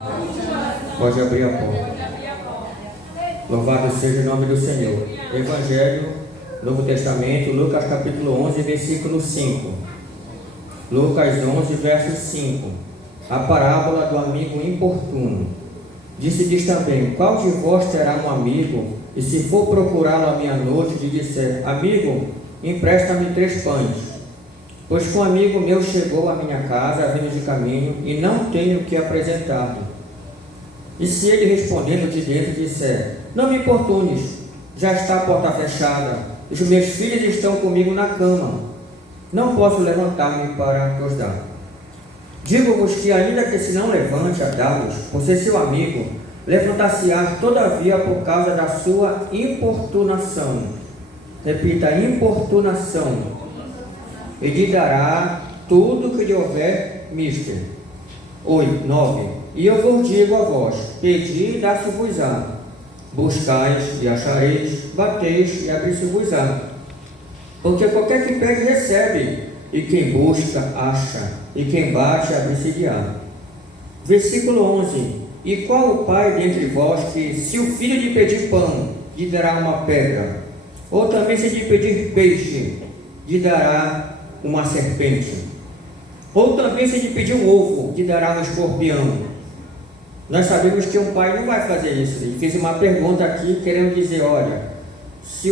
Pode abrir a porta. Louvado seja o nome do Senhor. Evangelho, Novo Testamento, Lucas capítulo 11, versículo 5. Lucas 11, verso 5. A parábola do amigo importuno. Disse-lhes também: qual de vós terá um amigo, e se for procurá-lo à meia-noite, lhe disser: amigo, empresta-me 3 pães, pois que um amigo meu chegou à minha casa, vindo de caminho, e não tenho o que apresentar-lhe. E se ele respondendo de dentro disser: não me importunes, já está a porta fechada, os meus filhos estão comigo na cama, não posso levantar-me para os dar. Digo-vos que ainda que se não levante a dar-vos, por ser seu amigo, levantar-se-á todavia por causa da sua importunação. Repita: importunação. E lhe dará tudo que lhe houver mister. 9. E eu vos digo a vós: pedi e dá-se-vos-á, buscais e achareis, bateis e abrir-se-vos-á. Porque qualquer que pede recebe, e quem busca acha, e quem bate abrir-se-lhe-á. Versículo 11. E qual o pai dentre vós que, se o filho lhe pedir pão, lhe dará uma pedra? Ou também se lhe pedir peixe, lhe dará uma serpente? Ou também se lhe pedir um ovo, lhe dará um escorpião? Nós sabemos que um pai não vai fazer isso. Ele fez uma pergunta aqui querendo dizer: olha, se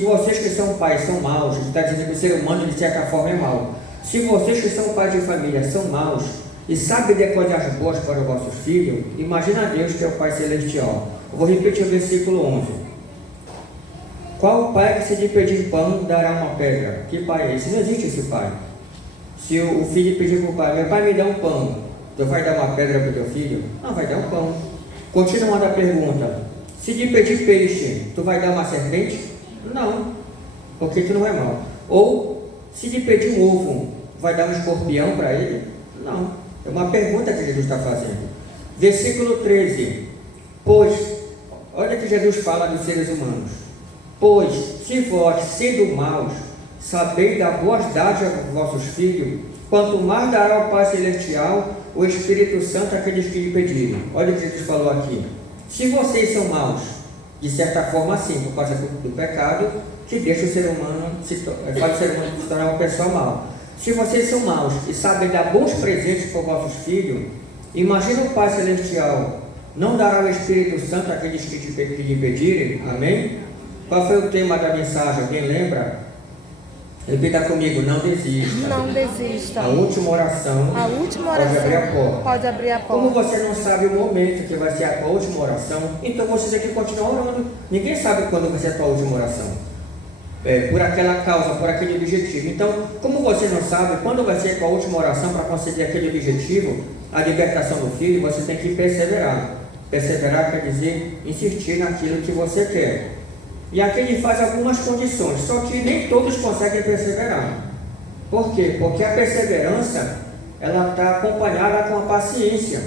vocês que são pais são maus, ele está dizendo que o ser humano de certa forma é mau. Se vocês que são pais de família são maus e sabem dar coisas boas para os vossos filhos, imagina Deus, que é o Pai Celestial. Eu vou repetir o versículo 11. Qual pai que se lhe pedir pão dará uma pedra? Que pai é esse? Não existe esse pai. Se o filho pedir para o pai: meu pai, me dá um pão, tu vai dar uma pedra para o teu filho? Não, vai dar um pão. Continuando a pergunta: se lhe pedir peixe, tu vai dar uma serpente? Não, porque tu não é mau. Ou se lhe pedir um ovo, vai dar um escorpião para ele? Não. É uma pergunta que Jesus está fazendo. Versículo 13. Pois, olha que Jesus fala dos seres humanos: pois, se vós, sendo maus, sabeis dar boas dádivas aos vossos filhos, quanto mais dará o Pai Celestial o Espírito Santo àqueles que lhe pedirem. Olha o que Jesus falou aqui. Se vocês são maus, de certa forma sim, por causa do pecado, que deixa o ser humano, faz o ser humano se tornar uma pessoa mau. Se vocês são maus e sabem dar bons presentes para os vossos filhos, imagina o Pai Celestial não dará o Espírito Santo àqueles que lhe pedirem. Amém? Qual foi o tema da mensagem? Alguém lembra? Repita comigo: não desista. Não desista. A última oração. A última oração. Pode abrir a porta. Pode abrir a porta. Como você não sabe o momento que vai ser a tua última oração, então você tem que continuar orando. Ninguém sabe quando vai ser a tua última oração. Por aquela causa, por aquele objetivo. Então, como você não sabe quando vai ser a tua última oração para conseguir aquele objetivo, a libertação do filho, você tem que perseverar. Perseverar quer dizer insistir naquilo que você quer. E aqui ele faz algumas condições, só que nem todos conseguem perseverar. Por quê? Porque a perseverança, ela está acompanhada com a paciência.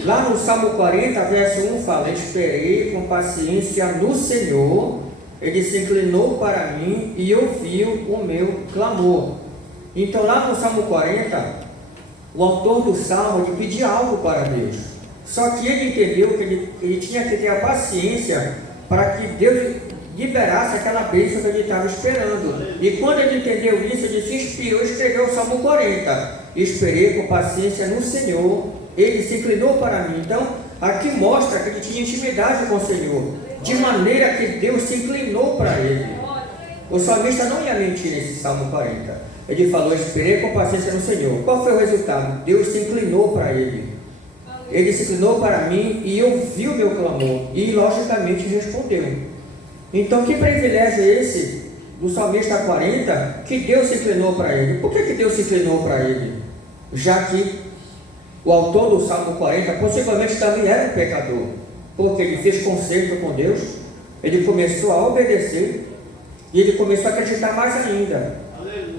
Lá no Salmo 40, verso 1 fala: esperei com paciência no Senhor, ele se inclinou para mim e ouviu o meu clamor. Então lá no Salmo 40, o autor do Salmo, ele pedia algo para Deus. Só que ele entendeu que ele tinha que ter a paciência para que Deus liberasse aquela bênção que ele estava esperando. E quando ele entendeu isso, ele se inspirou e escreveu o Salmo 40. Esperei com paciência no Senhor, ele se inclinou para mim. Então, aqui mostra que ele tinha intimidade com o Senhor, de maneira que Deus se inclinou para ele. O salmista não ia mentir nesse Salmo 40. Ele falou: esperei com paciência no Senhor. Qual foi o resultado? Deus se inclinou para ele. Ele se inclinou para mim e ouviu o meu clamor, e logicamente respondeu. Então, que privilégio é esse do salmista 40, que Deus se inclinou para ele? Por que Deus se inclinou para ele? Já que o autor do Salmo 40 possivelmente também era um pecador, porque ele fez conserto com Deus, ele começou a obedecer e ele começou a acreditar mais ainda,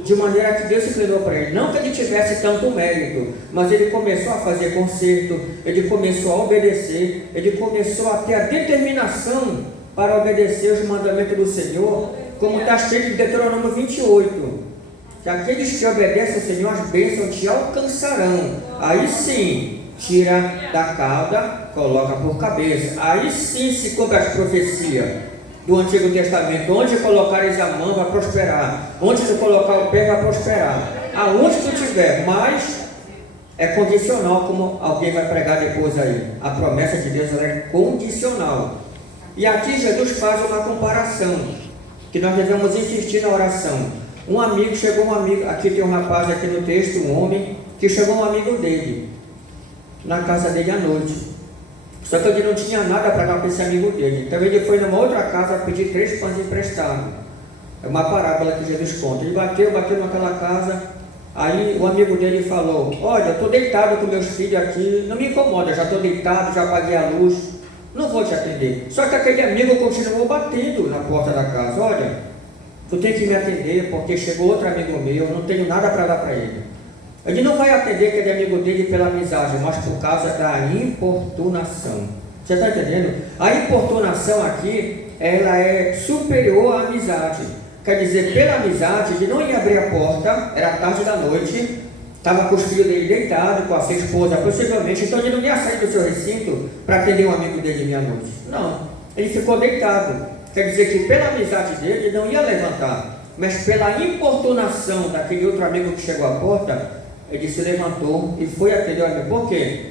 de maneira que Deus se inclinou para ele. Não que ele tivesse tanto mérito, mas ele começou a fazer conserto, ele começou a obedecer, ele começou a ter a determinação para obedecer os mandamentos do Senhor, como está escrito em Deuteronômio 28, que aqueles que obedecem ao Senhor, as bênçãos te alcançarão. Aí sim, tira da cauda, coloca por cabeça. Aí sim se cumpre as profecias do Antigo Testamento: onde colocares a mão vai prosperar, onde tu colocar o pé vai prosperar, aonde tu estiver. Mas é condicional, como alguém vai pregar depois aí. A promessa de Deus ela é condicional. E aqui Jesus faz uma comparação, que nós devemos insistir na oração. Aqui tem um rapaz aqui no texto, um homem, que chegou um amigo dele, na casa dele à noite. Só que ele não tinha nada para dar para esse amigo dele. Então ele foi numa outra casa pedir 3 pães emprestados. É uma parábola que Jesus conta. Ele bateu naquela casa. Aí o amigo dele falou: olha, eu estou deitado com meus filhos aqui, não me incomoda, já estou deitado, já apaguei a luz, não vou te atender. Só que aquele amigo continuou batendo na porta da casa: olha, tu tem que me atender porque chegou outro amigo meu, eu não tenho nada para dar para ele. Ele não vai atender aquele amigo dele pela amizade, mas por causa da importunação. Você está entendendo? A importunação aqui, ela é superior à amizade. Quer dizer, pela amizade, ele não ia abrir a porta, era tarde da noite, estava com os filhos dele deitados, com a sua esposa, possivelmente, então ele não ia sair do seu recinto para atender um amigo dele meia-noite. Não, ele ficou deitado. Quer dizer que pela amizade dele, ele não ia levantar, mas pela importunação daquele outro amigo que chegou à porta, ele se levantou e foi atender o amigo. Por quê?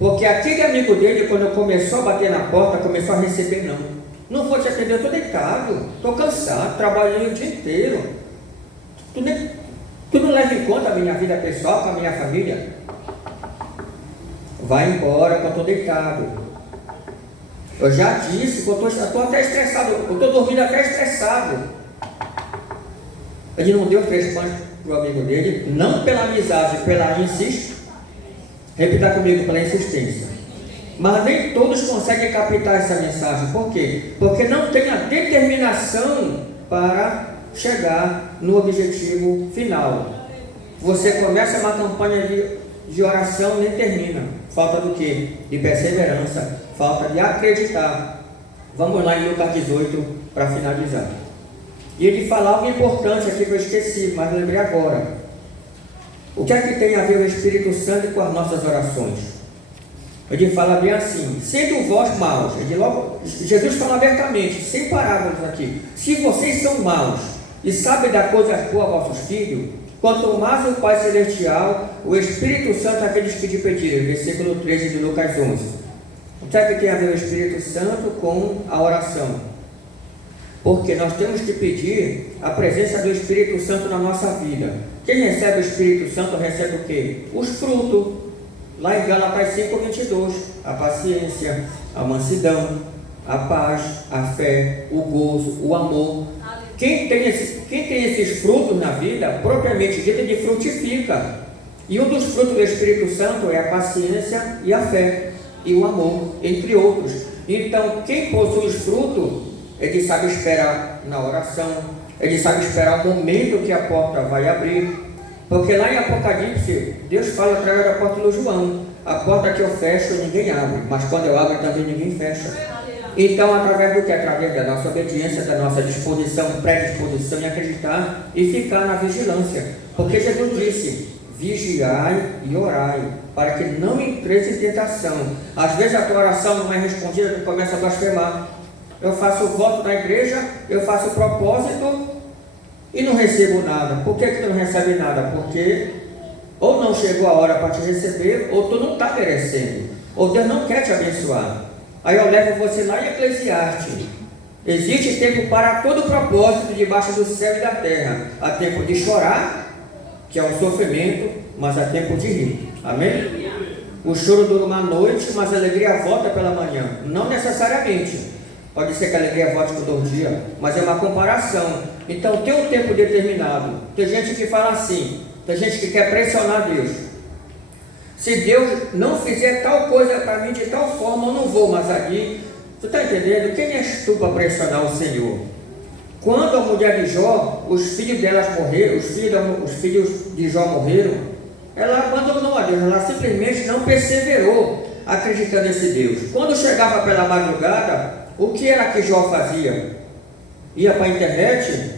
Porque aquele amigo dele, quando começou a bater na porta, começou a receber não. Não vou te atender, eu estou deitado, estou cansado, trabalhei o dia inteiro. Tu não leva em conta a minha vida pessoal com a minha família? Vai embora que eu estou deitado. Eu já disse que eu estou até estressado, eu estou dormindo até estressado. Ele não deu 3 pães para o amigo dele, não pela amizade, pela insistência. Repita comigo, pela insistência. Mas nem todos conseguem captar essa mensagem. Por quê? Porque não tem a determinação para chegar no objetivo final. Você começa uma campanha de oração e nem termina. Falta do quê? De perseverança, falta de acreditar. Vamos lá em Lucas 18 para finalizar. E ele fala algo importante aqui que eu esqueci, mas lembrei agora. O que é que tem a ver o Espírito Santo com as nossas orações? Ele fala bem assim: sendo vós maus, Jesus fala abertamente, sem parábolas aqui: se vocês são maus e sabem dar coisas boas a vossos filhos, quanto mais o Pai Celestial, o Espírito Santo aqueles que te pedirem. Versículo 13 de Lucas 11. O que é que tem a ver o Espírito Santo com a oração? Porque nós temos que pedir a presença do Espírito Santo na nossa vida. Quem recebe o Espírito Santo recebe o quê? Os frutos. Lá em Gálatas 5:22, a paciência, a mansidão, a paz, a fé, o gozo, o amor. Quem tem esses frutos na vida, propriamente dito, ele frutifica. E um dos frutos do Espírito Santo é a paciência e a fé, e o amor, entre outros. Então, quem possui os frutos, ele sabe esperar na oração, ele sabe esperar o momento que a porta vai abrir. Porque lá em Apocalipse, Deus fala através do apóstolo João: a porta que eu fecho ninguém abre, mas quando eu abro também ninguém fecha. Então, através do que? Através da nossa obediência, da nossa disposição, predisposição em acreditar e ficar na vigilância. Porque Jesus disse: vigiai e orai, para que não entreis em tentação. Às vezes a tua oração não é respondida, tu começa a blasfemar. Eu faço o voto da igreja, eu faço o propósito e não recebo nada. Por que tu não recebe nada? Porque ou não chegou a hora para te receber, ou tu não está merecendo, ou Deus não quer te abençoar. Aí eu levo você lá em Eclesiastes: existe tempo para todo propósito debaixo do céu e da terra. Há tempo de chorar, que é o sofrimento, mas há tempo de rir. Amém? O choro dura uma noite, mas a alegria volta pela manhã. Não necessariamente. Pode ser que a alegria volte por 2 dias, mas é uma comparação. Então tem um tempo determinado. Tem gente que fala assim, tem gente que quer pressionar Deus: se Deus não fizer tal coisa para mim de tal forma, eu não vou mais ali. Tu está entendendo? Quem és tu para pressionar o Senhor? Quando a mulher de Jó, os filhos delas morreram, os filhos de Jó morreram, ela abandonou a Deus, ela simplesmente não perseverou acreditando nesse Deus. Quando chegava pela madrugada, o que era que Jó fazia? Ia para a internet?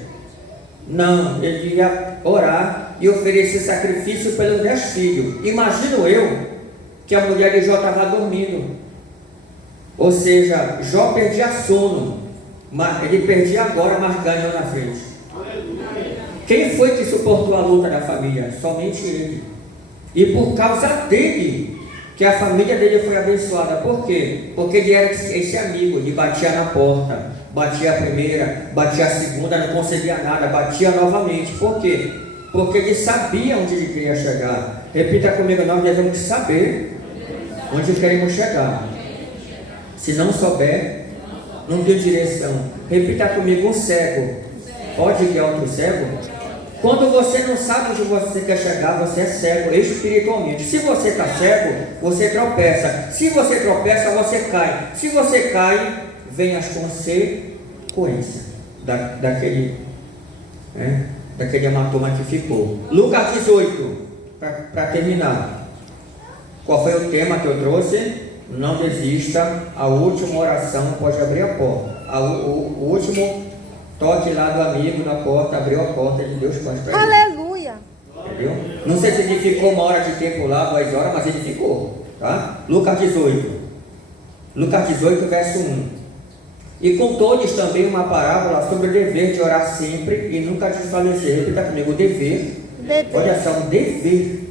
Não, ele ia orar e oferecer sacrifício pelos 10 filhos. Imagino eu que a mulher de Jó estava dormindo. Ou seja, Jó perdia sono, mas ele perdia agora, mas ganhou na frente. Quem foi que suportou a luta da família? Somente ele. E por causa dele, que a família dele foi abençoada. Por quê? Porque ele era esse amigo, ele batia na porta, batia a primeira, batia a segunda, não conseguia nada, batia novamente. Por quê? Porque ele sabia onde ele queria chegar. Repita comigo, nós devemos saber onde queremos chegar. Se não souber, não tem direção. Repita comigo, um cego pode guiar outro cego? Quando você não sabe onde você quer chegar, você é cego espiritualmente. Se você está cego, você tropeça. Se você tropeça, você cai. Se você cai, vem as consequências daquele hematoma que ficou. Lucas 18, para terminar. Qual foi o tema que eu trouxe? Não desista, a última oração pode abrir a porta. O último toque lá do amigo na porta, abriu a porta de Deus para ele. Aleluia! Entendeu? Não sei se ele ficou uma hora de tempo lá, 2 horas, mas ele ficou. Tá? Lucas 18. Lucas 18, verso 1. E contou-lhes também uma parábola sobre o dever de orar sempre e nunca desfalecer. Repita comigo, o dever. Olha só, o dever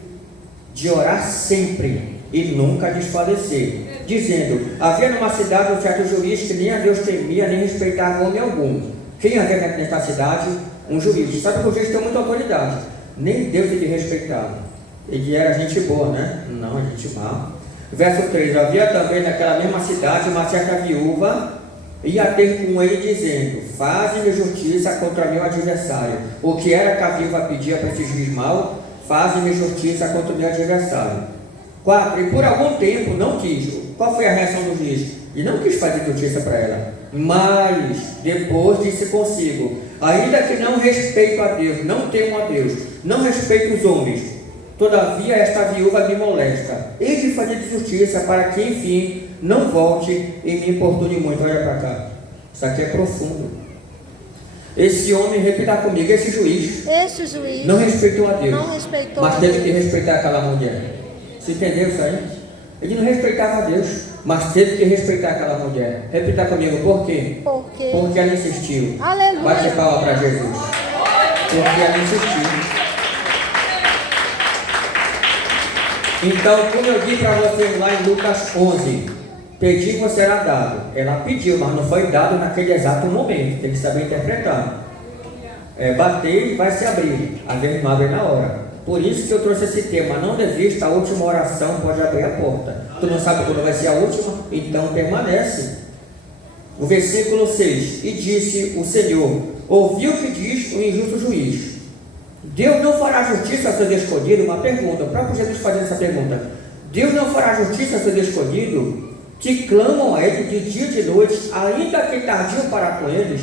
de orar sempre e nunca desfalecer, dizendo: havia numa cidade um certo juiz que nem a Deus temia, nem respeitava homem algum. Quem havia nessa cidade? Um juiz. Sabe que o juiz tem muita autoridade, nem Deus ele respeitava. Ele era gente boa, né? Não, gente má. Verso 3: havia também naquela mesma cidade uma certa viúva, ia ter com ele dizendo: faze-me justiça contra meu adversário. O que era que a viúva pedia para esse juiz mau? Faze-me justiça contra o meu adversário. 4. E por algum tempo não quis. Qual foi a reação do juiz? Ele não quis fazer justiça para ela. Mas depois disse consigo: ainda que não respeito a Deus, não temo a Deus, não respeito os homens, todavia esta viúva me molesta. Hei de fazer justiça para que enfim não volte e me importune muito. Olha para cá. Isso aqui é profundo. Esse homem, repita comigo, esse juiz não respeitou a Deus, mas teve que respeitar aquela mulher. Você entendeu isso aí? Ele não respeitava a Deus, mas teve que respeitar aquela mulher. Repita comigo, por quê? Porque ela insistiu. Aleluia. Bate palma para Jesus. Porque ela insistiu. Então, como eu disse para vocês lá em Lucas 11, pedir vos será dado. Ela pediu, mas não foi dado naquele exato momento. Tem que saber interpretar. Bater e vai se abrir. Às vezes não abre na hora. Por isso que eu trouxe esse tema: não desista, a última oração pode abrir a porta. Tu não sabe quando vai ser a última? Então permanece. O versículo 6: e disse o Senhor: ouviu o que diz o injusto juiz. Deus não fará justiça a seus escolhidos? Uma pergunta, o próprio Jesus fazendo essa pergunta. Deus não fará justiça a seus escolhidos, que clamam a Ele de dia e de noite, ainda que tardio para com eles?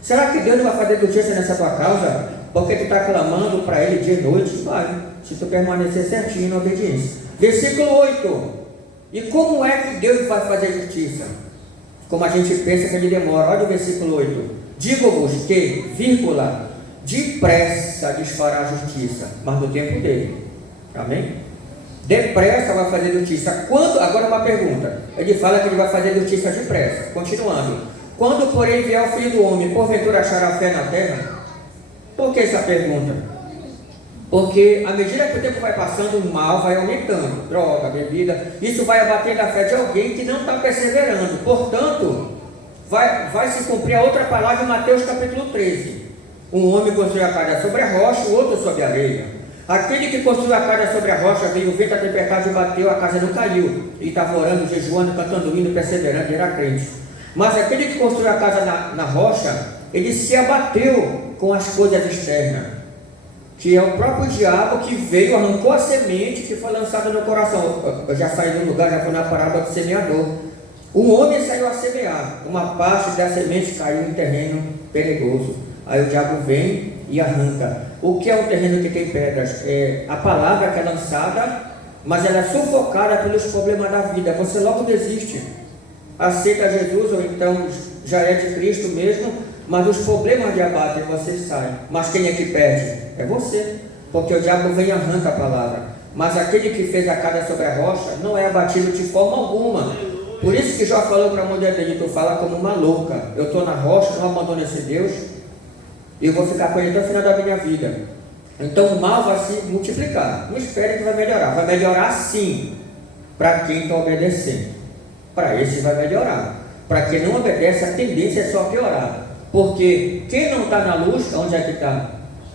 Será que Deus não vai fazer justiça nessa tua causa? Porque tu está clamando para Ele dia e noite? Vai, se tu permanecer certinho na obediência. Versículo 8: e como é que Deus vai fazer justiça? Como a gente pensa que Ele demora. Olha o versículo 8: digo-vos que, vírgula, depressa desfará a justiça, mas no tempo dele. Amém? Depressa vai fazer justiça. Quando? Agora uma pergunta. Ele fala que Ele vai fazer justiça depressa. Continuando: quando porém vier o Filho do Homem, porventura achará fé na terra? Por que essa pergunta? Porque à medida que o tempo vai passando, o mal vai aumentando. Droga, bebida, isso vai abater da fé de alguém que não está perseverando. Portanto, vai se cumprir a outra palavra em Mateus capítulo 13. Um homem construiu a casa sobre a rocha, o outro sobre a areia. Aquele que construiu a casa sobre a rocha, veio o vento, a tempestade bateu, a casa não caiu. E estava orando, jejuando, cantando hino, perseverando, e era crente. Mas aquele que construiu a casa na rocha, ele se abateu com as coisas externas, que é o próprio diabo que veio, arrancou a semente que foi lançada no coração. Eu já saí do lugar, já fui na parábola do semeador. Um homem saiu a semear, uma parte da semente caiu em terreno perigoso. Aí o diabo vem e arranca. O que é um terreno que tem pedras? É a palavra que é lançada, mas ela é sufocada pelos problemas da vida. Você logo desiste. Aceita Jesus, ou então já é de Cristo mesmo, mas os problemas de abate você sai. Mas quem é que perde? É você. Porque o diabo vem e arranca a palavra. mas aquele que fez a casa sobre a rocha não é abatido de forma alguma. Por isso que Jó falou para a mulher dele: tu fala como uma louca, eu estou na rocha, não abandono esse Deus, e eu vou ficar com ele até o final da minha vida. Então o mal vai se multiplicar. Não espere que vai melhorar sim, para quem está obedecendo. Para esse vai melhorar. Para quem não obedece, a tendência é só piorar. Porque quem não está na luz, onde é que está?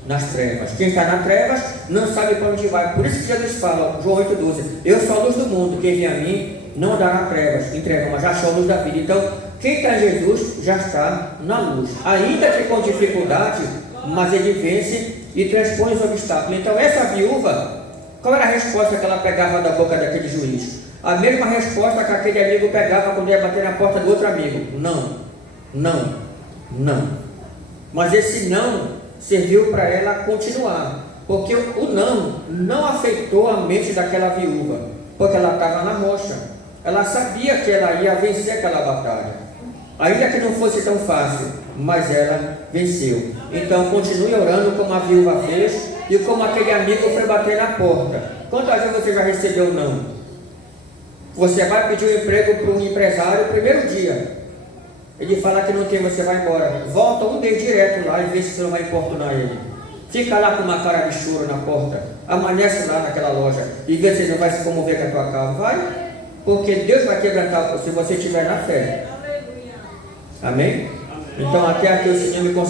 Nas trevas. Quem está nas trevas não sabe para onde vai. Por isso que Jesus fala, João 8,12: eu sou a luz do mundo, quem vem a mim não andará em trevas, mas já achou a luz da vida. Então, quem está em Jesus já está na luz. Ainda que com dificuldade, mas ele vence e transpõe os obstáculos. Então, essa viúva, qual era a resposta que ela pegava da boca daquele juiz? A mesma resposta que aquele amigo pegava quando ia bater na porta do outro amigo: não, não, não. Mas esse não serviu para ela continuar, porque o não afetou a mente daquela viúva, porque ela estava na rocha. Ela sabia que ela ia vencer aquela batalha, ainda que não fosse tão fácil, mas ela venceu. Então continue orando como a viúva fez e como aquele amigo foi bater na porta. Quantas vezes você já recebeu não? Você vai pedir um emprego para um empresário no primeiro dia, ele fala que não tem, você vai embora, volta um mês direto lá e vê se você não vai importunar ele. Fica lá com uma cara de choro na porta, amanhece lá naquela loja e vê se ele não vai se comover com a tua causa. Vai, porque Deus vai quebrantar se você estiver na fé. Amém? Então até aqui o Senhor me concedeu.